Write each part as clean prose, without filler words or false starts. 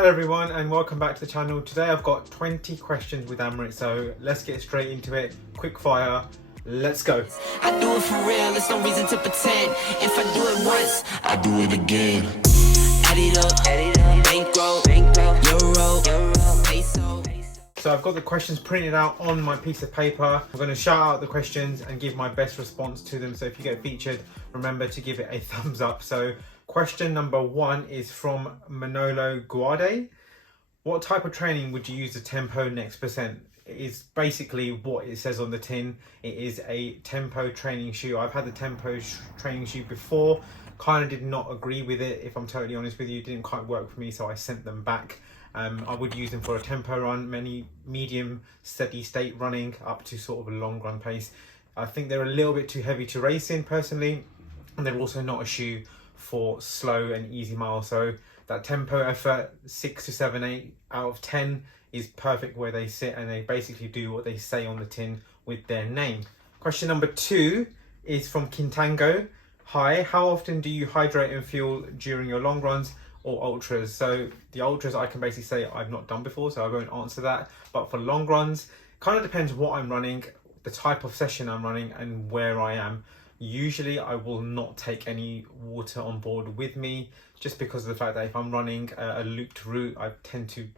Hello everyone and welcome back to the channel. Today I've got 20 questions with Amrit, so let's get straight into it. Quick fire, let's go. I do it for real, there's no reason to pretend. If I do it once, I do it again. Add it up, bankroll, euro, peso. So I've got the questions printed out on my piece of paper. I'm going to shout out the questions and give my best response to them. So if you get featured, remember to give it a thumbs up. So question number 1 is from Manolo Guade. What type of training would you use the Tempo Next Percent? It is basically what it says on the tin. It is a tempo training shoe. I've had the tempo training shoe before. Kind of did not agree with it, if I'm totally honest with you. It didn't quite work for me, so I sent them back. I would use them for a tempo run, many medium steady state running up to sort of a long run pace. I think they're a little bit too heavy to race in personally, and they're also not a shoe for slow and easy miles. So that tempo effort, 6 to 7, 8 out of 10 is perfect where they sit, and they basically do what they say on the tin with their name. Question number 2 is from Kintango. Hi, how often do you hydrate and fuel during your long runs or ultras? So the ultras I can basically say I've not done before, so I won't answer that. But for long runs, kind of depends what I'm running, the type of session I'm running and where I am. Usually I will not take any water on board with me, just because of the fact that if I'm running a looped route, I tend to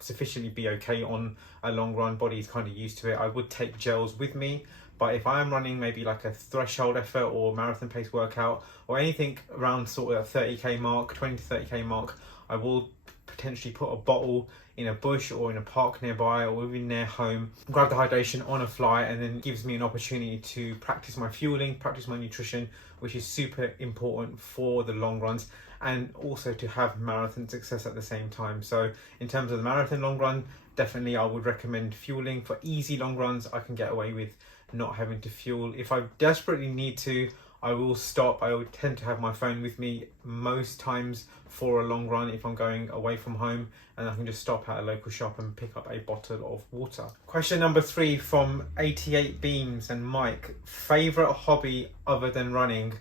sufficiently be okay on a long run. Body's kind of used to it. I would take gels with me, but if I am running maybe like a threshold effort or marathon pace workout or anything around sort of 30k mark, 20 to 30k mark, I will potentially put a bottle in a bush or in a park nearby or even near home, grab the hydration on a fly, and then it gives me an opportunity to practice my fueling, practice my nutrition, which is super important for the long runs, and also to have marathon success at the same time. So in terms of the marathon long run, definitely I would recommend fueling. For easy long runs, I can get away with not having to fuel. If I desperately need to, I will stop. I would tend to have my phone with me most times for a long run if I'm going away from home, and I can just stop at a local shop and pick up a bottle of water. Question number 3 from 88 Beams and Mike. Favorite hobby other than running?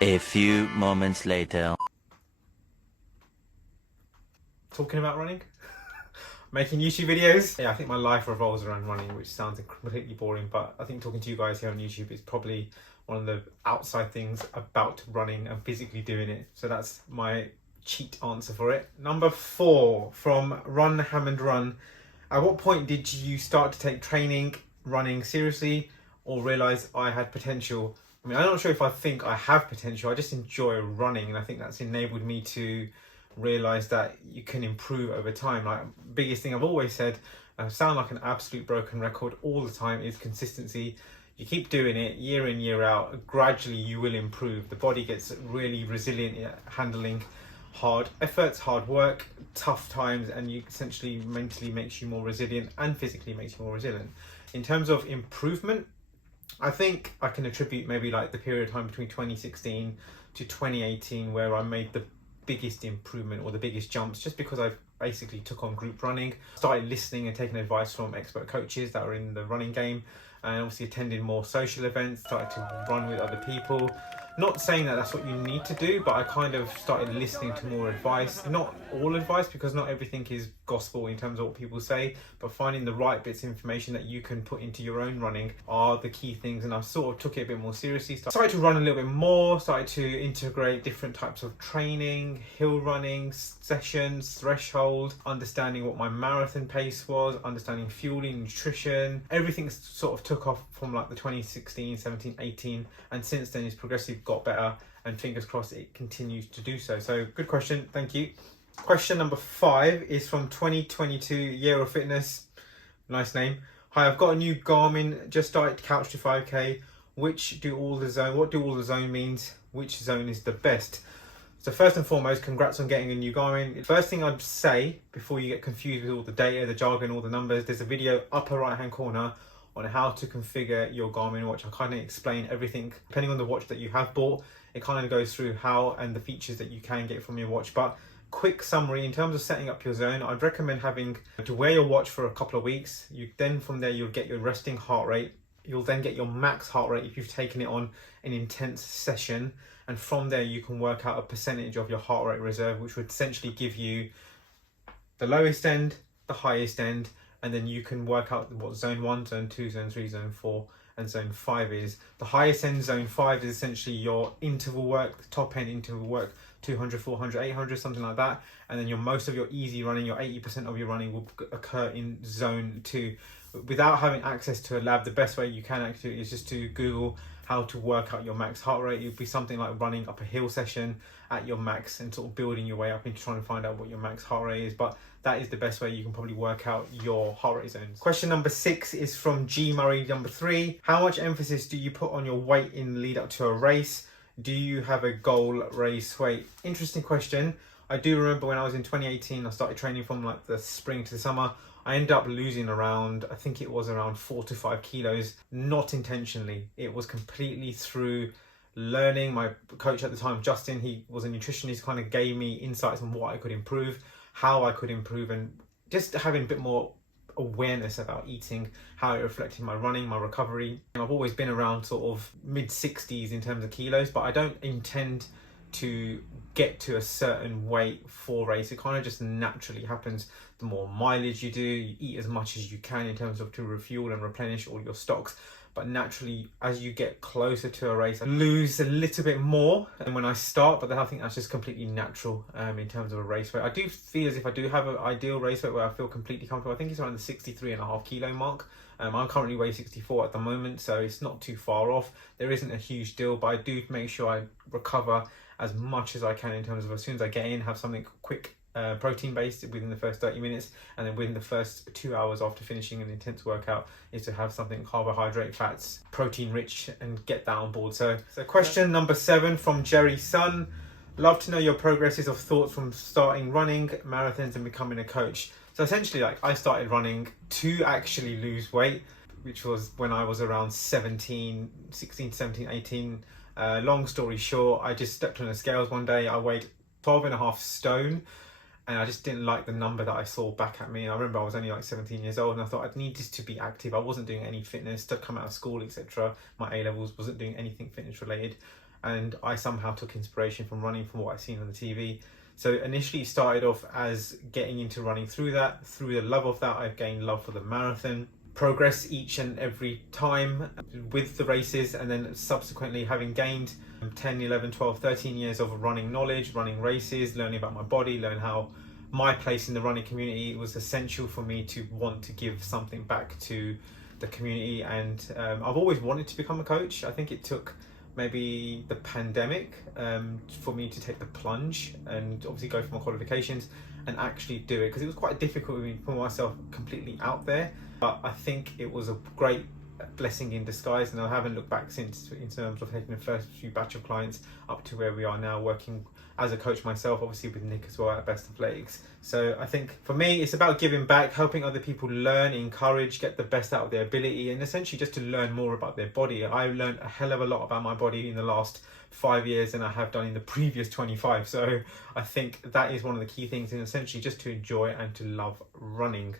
A few moments later. Talking about running? Making YouTube videos? Yeah, I think my life revolves around running, which sounds completely boring, but I think talking to you guys here on YouTube is probably one of the outside things about running and physically doing it. So that's my cheat answer for it. Number 4 from Run Hammond Run. At what point did you start to take training, running seriously, or realise I had potential? I mean, I'm not sure if I think I have potential. I just enjoy running, and I think that's enabled me to realise that you can improve over time. Like, biggest thing I've always said, I sound like an absolute broken record all the time, is consistency. You keep doing it year in, year out, gradually you will improve. The body gets really resilient at handling hard efforts, hard work, tough times, and you essentially mentally makes you more resilient and physically makes you more resilient. In terms of improvement, I think I can attribute maybe like the period of time between 2016 to 2018 where I made the biggest improvement or the biggest jumps, just because I basically took on group running, started listening and taking advice from expert coaches that are in the running game, and obviously attending more social events, started to run with other people. Not saying that that's what you need to do, but I kind of started listening to more advice. Not all advice, because not everything is gospel in terms of what people say, but finding the right bits of information that you can put into your own running are the key things. And I sort of took it a bit more seriously. Started to run a little bit more, started to integrate different types of training, hill running sessions, threshold, understanding what my marathon pace was, understanding fueling, nutrition. Everything sort of took off from like the 2016, 17, 18, and since then it's progressively got better, and fingers crossed it continues to do so. So good question, thank you. Question number 5 is from 2022 Year of Fitness. Nice name. Hi, I've got a new Garmin, just started Couch to 5k. What do all the zone means? Which zone is the best? So first and foremost, congrats on getting a new Garmin. First thing I'd say, before you get confused with all the data, the jargon, all the numbers, there's a video upper right hand corner on how to configure your Garmin watch. I kind of explain everything, depending on the watch that you have bought. It kind of goes through how and the features that you can get from your watch. But quick summary, in terms of setting up your zone, I'd recommend having to wear your watch for a couple of weeks. Then from there, you'll get your resting heart rate. You'll then get your max heart rate if you've taken it on an intense session. and from there you can work out a percentage of your heart rate reserve, which would essentially give you the lowest end, the highest end, and then you can work out what zone 1, zone 2, zone 3, zone 4 and zone 5 is. The highest end, zone 5, is essentially your interval work, the top end interval work, 200, 400, 800, something like that. And then most of your easy running, your 80% of your running will occur in zone 2. Without having access to a lab, the best way you can actually do is just to Google how to work out your max heart rate. It would be something like running up a hill session at your max and sort of building your way up into trying to find out what your max heart rate is. But that is the best way you can probably work out your heart rate zones. Question number 6 is from G Murray number 3. How much emphasis do you put on your weight in the lead up to a race? Do you have a goal race weight? Interesting question. I do remember when I was in 2018, I started training from like the spring to the summer. I ended up losing around, I think it was around 4 to 5 kilos, not intentionally. It was completely through learning. My coach at the time, Justin, he was a nutritionist, kind of gave me insights on what I could improve, how I could improve, and just having a bit more awareness about eating, how it reflected my running, my recovery. And I've always been around sort of mid 60s in terms of kilos, but I don't intend to get to a certain weight for race. It kind of just naturally happens. The more mileage you do, you eat as much as you can in terms of to refuel and replenish all your stocks. But naturally, as you get closer to a race, I lose a little bit more than when I start, but then I think that's just completely natural in terms of a race weight. I do feel as if I do have an ideal race weight where I feel completely comfortable. I think it's around the 63.5 kilo mark. I'm currently weigh 64 at the moment, so it's not too far off. There isn't a huge deal, but I do make sure I recover as much as I can in terms of as soon as I get in, have something quick protein based within the first 30 minutes, and then within the first 2 hours after finishing an intense workout is to have something carbohydrate, fats, protein rich, and get that on board. So question number 7 from Jerry Sun. Love to know your progresses of thoughts from starting running, marathons, and becoming a coach. So essentially, like, I started running to actually lose weight, which was when I was around 16, 17, 18. Long story short, I just stepped on the scales one day. I weighed 12.5 stone, and I just didn't like the number that I saw back at me. And I remember I was only like 17 years old, and I thought I needed to be active. I wasn't doing any fitness to come out of school, etc. My A-levels, wasn't doing anything fitness related, and I somehow took inspiration from running, from what I've seen on the TV. So initially started off as getting into running. Through the love of that, I've gained love for the marathon. Progress each and every time with the races, and then subsequently having gained 10, 11, 12, 13 years of running knowledge, running races, learning about my body, learn how my place in the running community was essential for me to want to give something back to the community. And I've always wanted to become a coach. I think it took maybe the pandemic for me to take the plunge and obviously go for my qualifications and actually do it, because it was quite difficult to put myself completely out there. But I think it was a great blessing in disguise, and I haven't looked back since in terms of taking the first few batch of clients up to where we are now, working as a coach myself, obviously with Nick as well at Best Athletics. So I think for me, it's about giving back, helping other people learn, encourage, get the best out of their ability, and essentially just to learn more about their body. I learned a hell of a lot about my body in the last 5 years than I have done in the previous 25. So I think that is one of the key things, and essentially just to enjoy and to love running.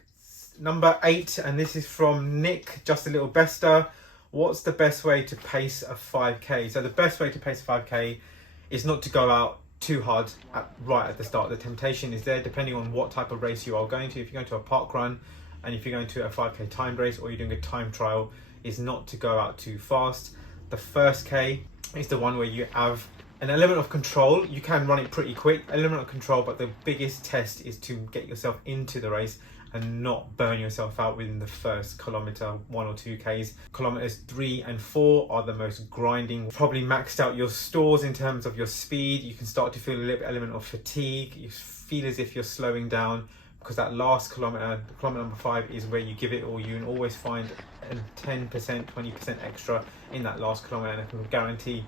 Number 8, and this is from Nick, just a little bester. What's the best way to pace a 5k? So the best way to pace a 5k is not to go out too hard right at the start. The temptation is there depending on what type of race you are going to. If you're going to a park run, and if you're going to a 5k timed race, or you're doing a time trial, is not to go out too fast. The first k is the one where you have an element of control. You can run it pretty quick, element of control, but the biggest test is to get yourself into the race and not burn yourself out within the first kilometer, 1 or 2 Ks. Kilometers 3 and 4 are the most grinding. Probably maxed out your stores in terms of your speed. You can start to feel a little element of fatigue. You feel as if you're slowing down, because that last kilometer, kilometer number 5, is where you give it all. You can always find a 10%, 20% extra in that last kilometer, and I can guarantee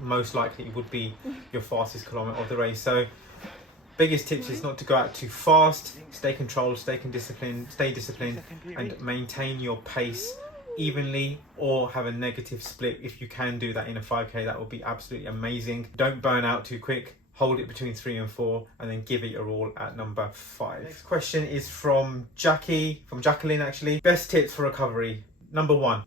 most likely it would be your fastest kilometer of the race. So biggest tips is not to go out too fast, stay controlled, stay disciplined, and maintain your pace evenly, or have a negative split. If you can do that in a 5k, that would be absolutely amazing. Don't burn out too quick. Hold it between 3 and 4, and then give it your all at number 5. Next question is from Jacqueline actually. Best tips for recovery. Number 1,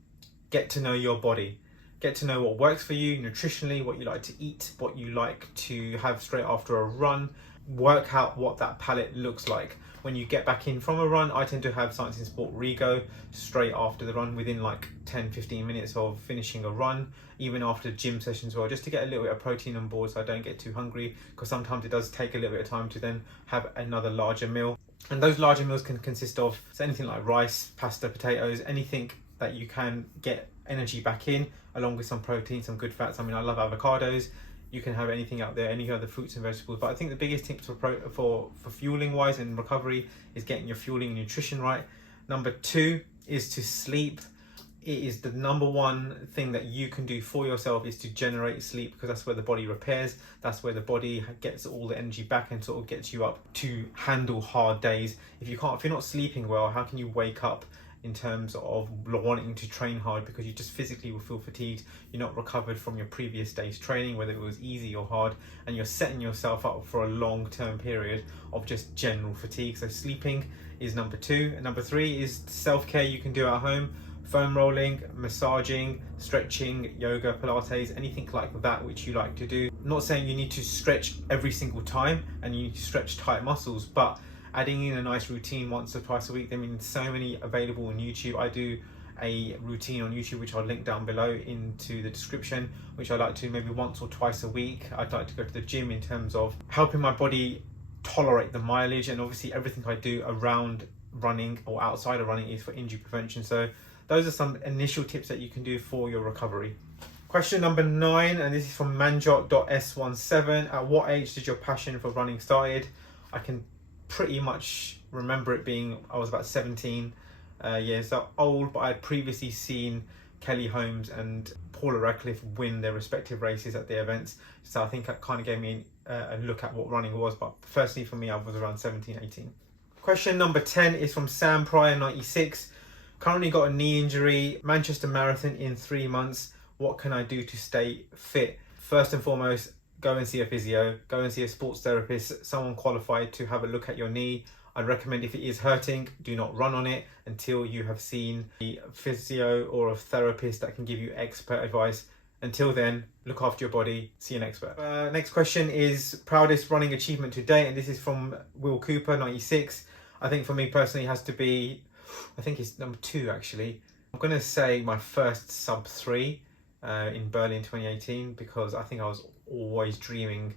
get to know your body. get to know what works for you nutritionally, what you like to eat, what you like to have straight after a run. Work out what that palette looks like. When you get back in from a run, I tend to have Science in Sport Rego straight after the run, within like 10-15 minutes of finishing a run, even after gym sessions as well, just to get a little bit of protein on board so I don't get too hungry, because sometimes it does take a little bit of time to then have another larger meal. And those larger meals can consist of anything like rice, pasta, potatoes, anything that you can get energy back in, along with some protein, some good fats. I mean, I love avocados. You can have anything out there, any other fruits and vegetables. But I think the biggest tips for fueling wise and recovery is getting your fueling and nutrition right. Number 2 is to sleep. It is the number one thing that you can do for yourself, is to generate sleep, because that's where the body repairs. That's where the body gets all the energy back and sort of gets you up to handle hard days. If you're not sleeping well, how can you wake up in terms of wanting to train hard? Because you just physically will feel fatigued. You're not recovered from your previous day's training, whether it was easy or hard, and you're setting yourself up for a long-term period of just general fatigue. So sleeping is number 2. And number 3 is self-care you can do at home. Foam rolling, massaging, stretching, yoga, Pilates, anything like that which you like to do. I'm not saying you need to stretch every single time and you need to stretch tight muscles, but adding in a nice routine once or twice a week. I mean, so many available on YouTube. I do a routine on YouTube, which I'll link down below into the description, which I like to maybe once or twice a week. I'd like to go to the gym in terms of helping my body tolerate the mileage, and obviously everything I do around running or outside of running is for injury prevention. So those are some initial tips that you can do for your recovery. Question number 9, and this is from manjot.s17. At what age did your passion for running started? I can pretty much remember it being, I was about 17 years old, but I had previously seen Kelly Holmes and Paula Radcliffe win their respective races at the events, so I think that kind of gave me a look at what running was. But firstly, for me, I was around 17, 18. Question number 10 is from Sam Pryor 96. Currently got a knee injury, Manchester Marathon in 3 months. What can I do to stay fit? First and foremost, go and see a physio, go and see a sports therapist, someone qualified to have a look at your knee. I'd recommend, if it is hurting, do not run on it until you have seen a physio or a therapist that can give you expert advice. Until then, look after your body, see an expert. Next question is proudest running achievement to date, and this is from Will Cooper 96. I think for me personally, it has to be, I think it's number 2 actually. I'm going to say my first sub 3 in Berlin 2018, because I think I was always dreaming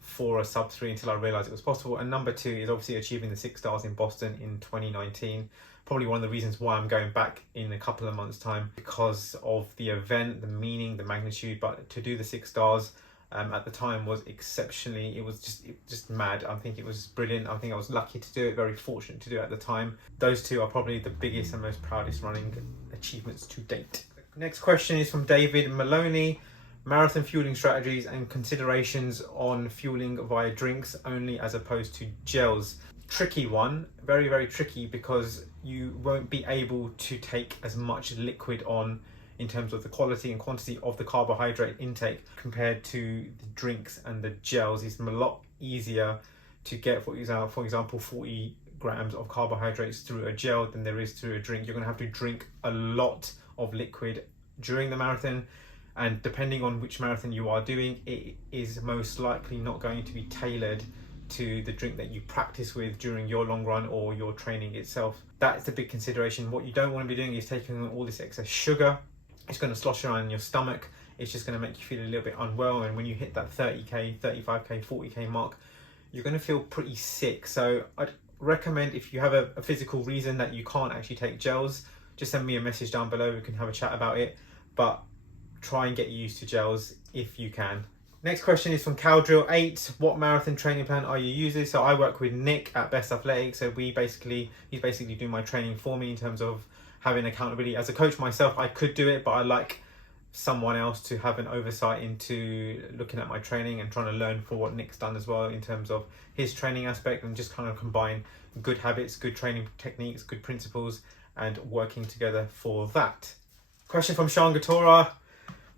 for a sub 3 until I realized it was possible. And number 2 is obviously achieving the 6 stars in Boston in 2019. Probably one of the reasons why I'm going back in a couple of months' time, because of the event, the meaning, the magnitude. But to do the 6 stars at the time was exceptionally, it was just mad. I think it was brilliant. I think I was lucky to do it, very fortunate to do it at the time. Those 2 are probably the biggest and most proudest running achievements to date. Next question is from David Maloney. Marathon fueling strategies and considerations on fueling via drinks only as opposed to gels. Tricky one, very, very tricky, because you won't be able to take as much liquid on in terms of the quality and quantity of the carbohydrate intake compared to the drinks and the gels. It's a lot easier to get, for example, 40 grams of carbohydrates through a gel than there is through a drink. You're going to have to drink a lot of liquid during the marathon, and depending on which marathon you are doing, it is most likely not going to be tailored to the drink that you practice with during your long run or your training itself. That's the big consideration. What you don't want to be doing is taking all this excess sugar. It's going to slosh around in your stomach. It's just going to make you feel a little bit unwell, and when you hit that 30k, 35k, 40k mark, you're going to feel pretty sick. So I'd recommend, if you have a physical reason that you can't actually take gels, just send me a message down below. We can have a chat about it, but try and get used to gels if you can. Next question is from Cowdrill8. What marathon training plan are you using? So I work with Nick at Best Athletics. So he's basically doing my training for me in terms of having accountability. As a coach myself, I could do it, but I like someone else to have an oversight into looking at my training and trying to learn from what Nick's done as well in terms of his training aspect, and just kind of combine good habits, good training techniques, good principles, and working together for that. Question from Sean Ghatora.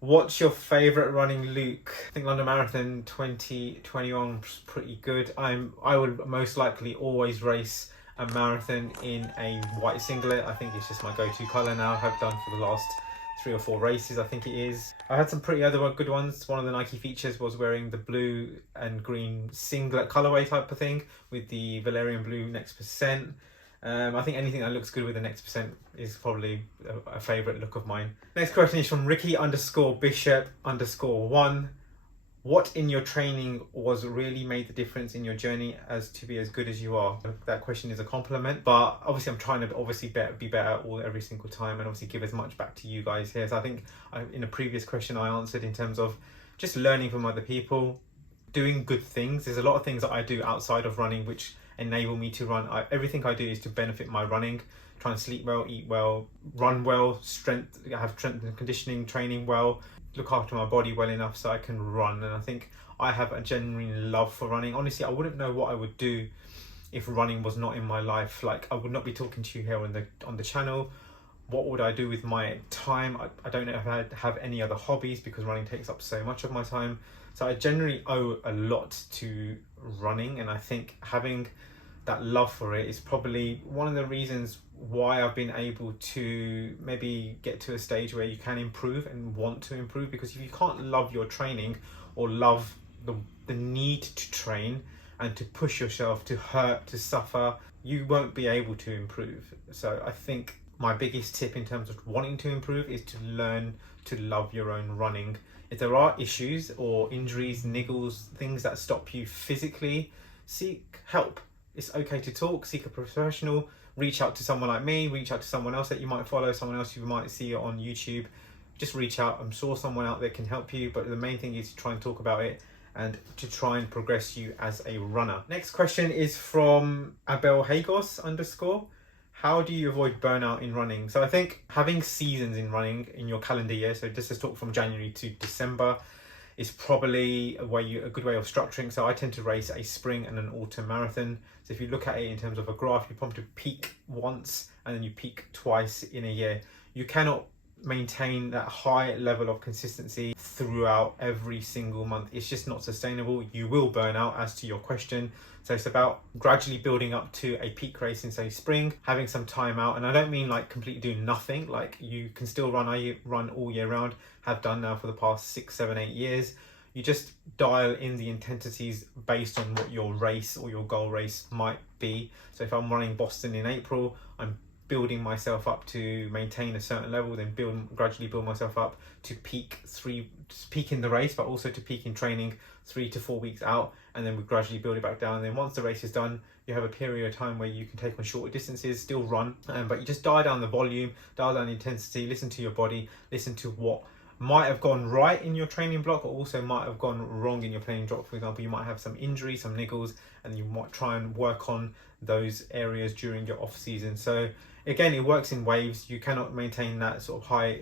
What's your favourite running look? I think London Marathon 2021 was pretty good. I would most likely always race a marathon in a white singlet. I think it's just my go-to colour now. I've done for the last 3 or 4 races, I think it is. I had some pretty other good ones. One of the Nike features was wearing the blue and green singlet colorway type of thing with the Valerian blue next percent. I think anything that looks good with the next percent is probably a favourite look of mine. Next question is from Ricky_Bishop_1. What in your training was really made the difference in your journey as to be as good as you are? That question is a compliment, but obviously I'm trying to be better every single time, and obviously give as much back to you guys here. So I think in a previous question I answered in terms of just learning from other people, doing good things. There's a lot of things that I do outside of running which enable me to run. Everything I do is to benefit my running. Try and sleep well, eat well, run well, have strength and conditioning training well, look after my body well enough so I can run. And I think I have a genuine love for running. Honestly, I wouldn't know what I would do if running was not in my life. Like, I would not be talking to you here on the channel. What would I do with my time? I don't know if I have any other hobbies because running takes up so much of my time. So I generally owe a lot to running, and I think having that love for it is probably one of the reasons why I've been able to maybe get to a stage where you can improve and want to improve. Because if you can't love your training or love the need to train and to push yourself, to hurt, to suffer, you won't be able to improve. So I think my biggest tip in terms of wanting to improve is to learn to love your own running. If there are issues or injuries, niggles, things that stop you physically, seek help. It's okay to talk, seek a professional, reach out to someone like me, reach out to someone else that you might follow, someone else you might see on YouTube. Just reach out. I'm sure someone out there can help you, but the main thing is to try and talk about it and to try and progress you as a runner. Next question is from Abel Hagos_. How do you avoid burnout in running? So I think having seasons in running in your calendar year, so just to talk from January to December, is probably a good way of structuring. So I tend to race a spring and an autumn marathon. So if you look at it in terms of a graph, you probably peak once and then you peak twice in a year. You cannot maintain that high level of consistency throughout every single month. It's just not sustainable. You will burn out, as to your question. So it's about gradually building up to a peak race in, say, spring, having some time out. And I don't mean like completely doing nothing. Like, you can still run all year round, have done now for the past 6, 7, 8 years. You just dial in the intensities based on what your race or your goal race might be. So if I'm running Boston in April, I'm building myself up to maintain a certain level, then gradually build myself up to peak in the race, but also to peak in training 3 to 4 weeks out, and then we gradually build it back down. And then once the race is done, you have a period of time where you can take on shorter distances, still run, but you just dial down the volume, dial down the intensity, listen to your body, listen to what might have gone right in your training block, or also might have gone wrong in your training block. For example, you might have some injuries, some niggles, and you might try and work on those areas during your off season. So again, it works in waves. You cannot maintain that sort of high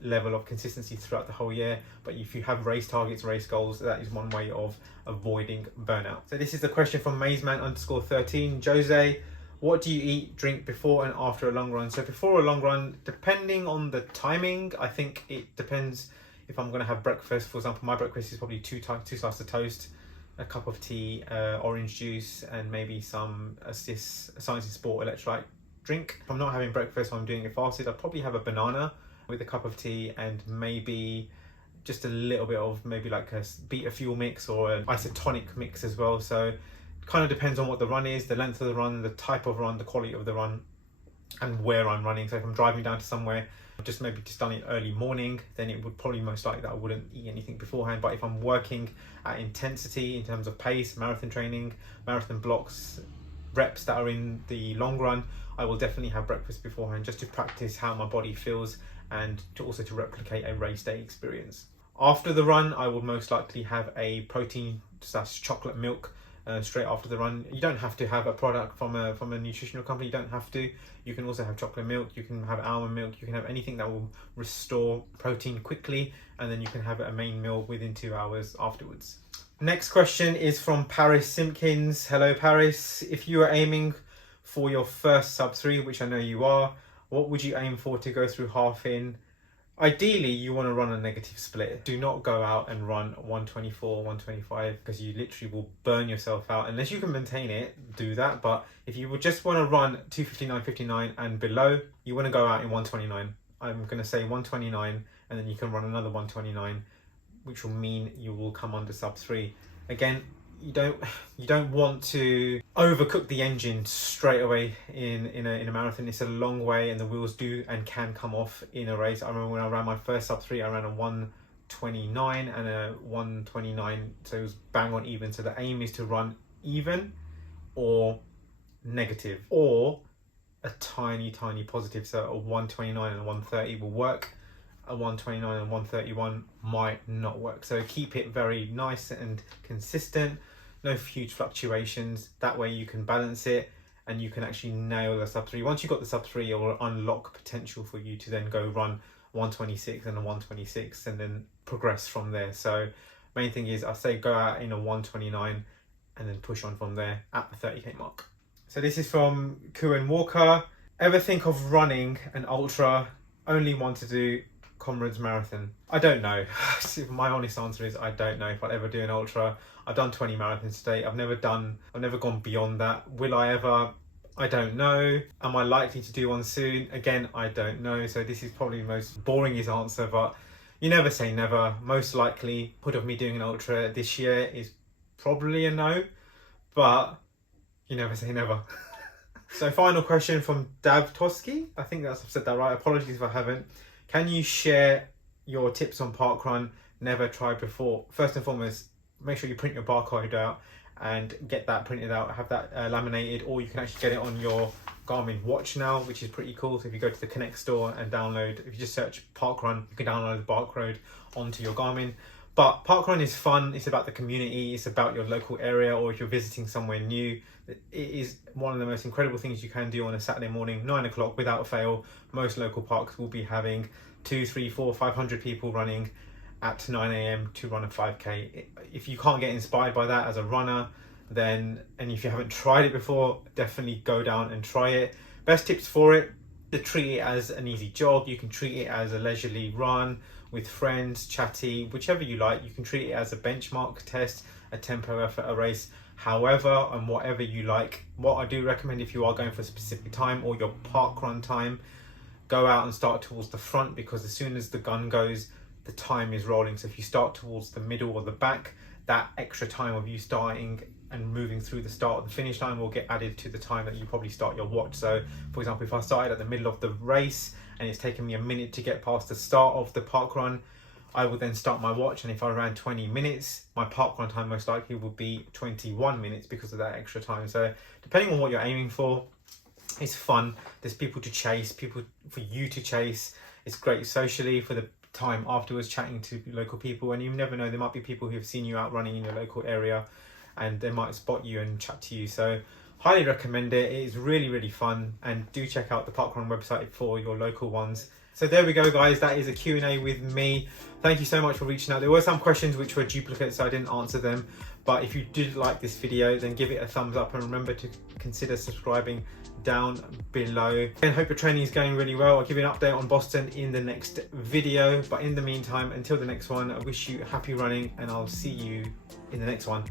level of consistency throughout the whole year, but if you have race targets, race goals, that is one way of avoiding burnout. So this is the question from Mazeman_13. Jose, what do you eat, drink before and after a long run? So before a long run, depending on the timing, I think it depends. If I'm going to have breakfast, for example, my breakfast is probably two slices of toast, a cup of tea, orange juice, and maybe some Science and Sport electrolyte drink. If I'm not having breakfast, I'm doing it fasted, I'll probably have a banana with a cup of tea and maybe just a little bit of maybe like a beta fuel mix or an isotonic mix as well. So it kind of depends on what the run is, the length of the run, the type of run, the quality of the run, and where I'm running. So if I'm driving down to somewhere, just done it early morning, then it would probably most likely that I wouldn't eat anything beforehand. But if I'm working at intensity in terms of pace, marathon training, marathon blocks, reps that are in the long run, I will definitely have breakfast beforehand, just to practice how my body feels and to also to replicate a race day experience. After the run, I will most likely have a protein / chocolate milk straight after the run. You don't have to have a product from a nutritional company. You don't have to. You can also have chocolate milk. You can have almond milk. You can have anything that will restore protein quickly, and then you can have a main meal within 2 hours afterwards. Next question is from Paris Simpkins. Hello, Paris. If you are aiming for your first sub-3, which I know you are, what would you aim for to go through half in? Ideally, you want to run a negative split. Do not go out and run 124, 125, because you literally will burn yourself out. Unless you can maintain it, do that. But if you would just want to run 259, 59 and below, you want to go out in 129. I'm going to say 129, and then you can run another 129, which will mean you will come under sub 3. Again, you don't want to overcook the engine straight away in a marathon. It's a long way, and the wheels do and can come off in a race. I remember when I ran my first sub 3, I ran a 129 and a 129, so it was bang on even. So the aim is to run even or negative, or a tiny positive. So a 129 and a 130 will work. A 129 and 131 might not work. So keep it very nice and consistent, no huge fluctuations. That way you can balance it and you can actually nail the sub 3. Once you've got the sub 3, it will unlock potential for you to then go run 126 and a 126 and then progress from there. So main thing is, I say go out in a 129 and then push on from there at the 30k mark. So this is from Kuan Walker. Ever think of running an ultra? Only want to do Comrades Marathon. I don't know. My honest answer is I don't know if I'll ever do an ultra. I've done 20 marathons today. I've never gone beyond that. Will I ever? I don't know. Am I likely to do one soon? Again, I don't know. So this is probably the most boringest answer, but you never say never. Most likely, put of me doing an ultra this year is probably a no, but you never say never. So final question from Dav Toski. I think I've said that right. Apologies if I haven't. Can you share your tips on parkrun never tried before? First and foremost, make sure you print your barcode out and get that printed out, have that laminated, or you can actually get it on your Garmin watch now, which is pretty cool. So if you go to the Connect store and download, if you just search parkrun, you can download the barcode onto your Garmin. But parkrun is fun. It's about the community. It's about your local area, or if you're visiting somewhere new, it is one of the most incredible things you can do on a Saturday morning, 9 o'clock, without fail. Most local parks will be having 200, 300, 400, 500 people running at 9 a.m. to run a 5k. If you can't get inspired by that as a runner, then, and if you haven't tried it before, definitely go down and try it. Best tips for it: to treat it as an easy jog. You can treat it as a leisurely run with friends, chatty, whichever you like. You can treat it as a benchmark test, a tempo effort, a race, however and whatever you like. What I do recommend, if you are going for a specific time or your parkrun time, go out and start towards the front, because as soon as the gun goes, the time is rolling. So if you start towards the middle or the back, that extra time of you starting and moving through the start of the finish line will get added to the time that you probably start your watch. So for example, if I started at the middle of the race and it's taken me a minute to get past the start of the parkrun, I would then start my watch, and if I ran 20 minutes, my parkrun time most likely would be 21 minutes because of that extra time. So depending on what you're aiming for, it's fun. There's people to chase, people for you to chase. It's great socially for the time afterwards, chatting to local people, and you never know, there might be people who have seen you out running in your local area and they might spot you and chat to you. So highly recommend it. It is really fun, and do check out the parkrun website for your local ones. So there we go, guys. That is a Q&A with me. Thank you so much for reaching out. There were some questions which were duplicates, so I didn't answer them, but if you did like this video, then give it a thumbs up and remember to consider subscribing down below. And hope your training is going really well. I'll give you an update on Boston in the next video, but in the meantime, until the next one, I wish you happy running, and I'll see you in the next one.